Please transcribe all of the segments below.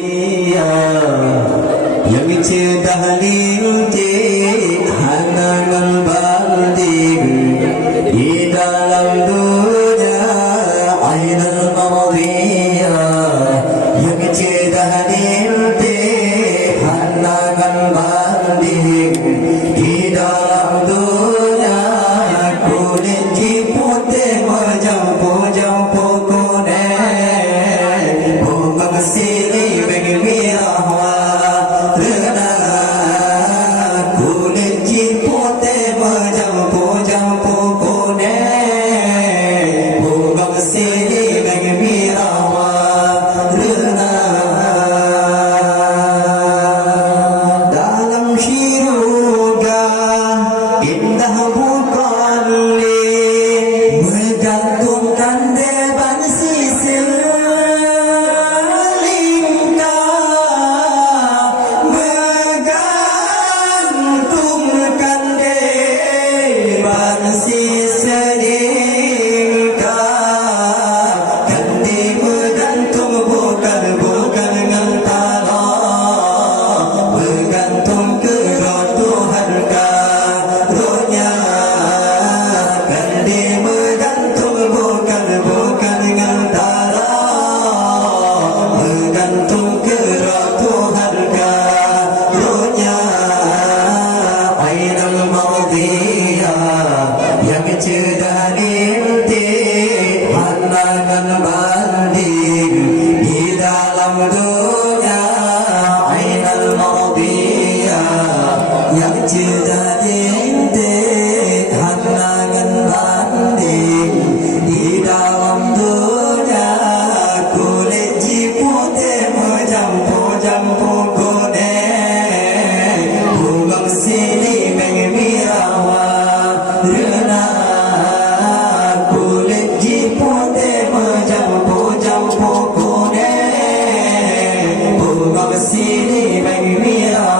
dia yang cedah linti hanangan banding di dalam dunia ainal mardiya yang cedah linti hanangan banding di dalam dunia kulit putih jampu kuning bunga sini bermirah kulit putih jampu kuning bunga sini bermirah dalam syurga indah bukan menggantungkan deban sisil lingkar menggantungkan deban sisil lingkar kandi bergantung bukan ngantara bergantung ke Tuhan karunia kandi bergantung bukan ngantara bergantung ke Tuhan karunia ainal mardiya yang cedah linti hanangan banding di dalam dunia ainal mardiya yang cedah linti hanangan banding di dalam dunia kulit putih jampu kuning bunga sini bermirah kulit putih jampu kuning bunga sini bermirah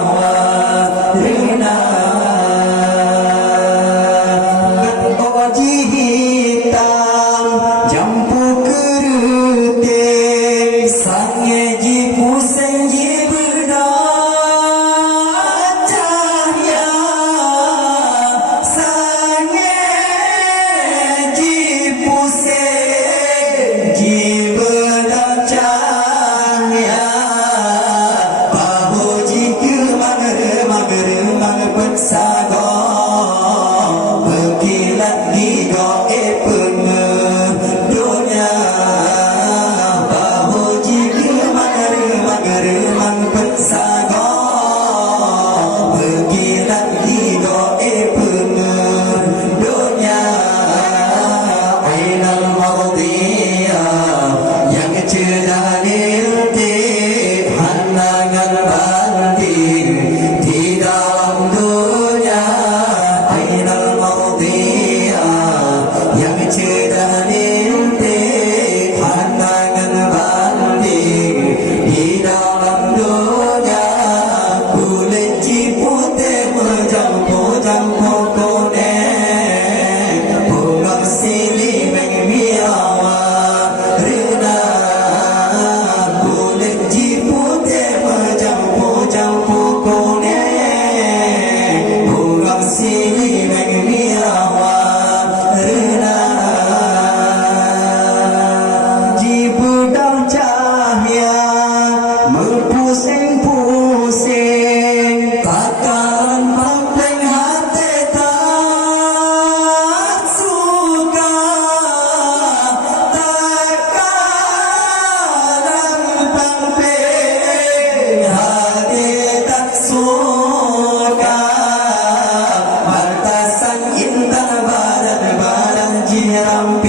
hitam jampu keruting sangnya pusing berdat cahaya sangnya pusing berdat cahaya bahu jika mager petsaga berkilat giga dunia bahu jika mager petsaga berkilat giga dunia ainal mardiya yang cedah linti hanangan banding di dalam dunia ainal mardiya yang cedah linti hanangan banding di dalam dunia kulit putih jampu kuning bunga sini bermirah kulit putih jampu kuning bunga sini bermirah jibudang cahaya mempusing-pusing takaran pampling hati tak suka takaran pampling hati tak suka martasan indah badan jiram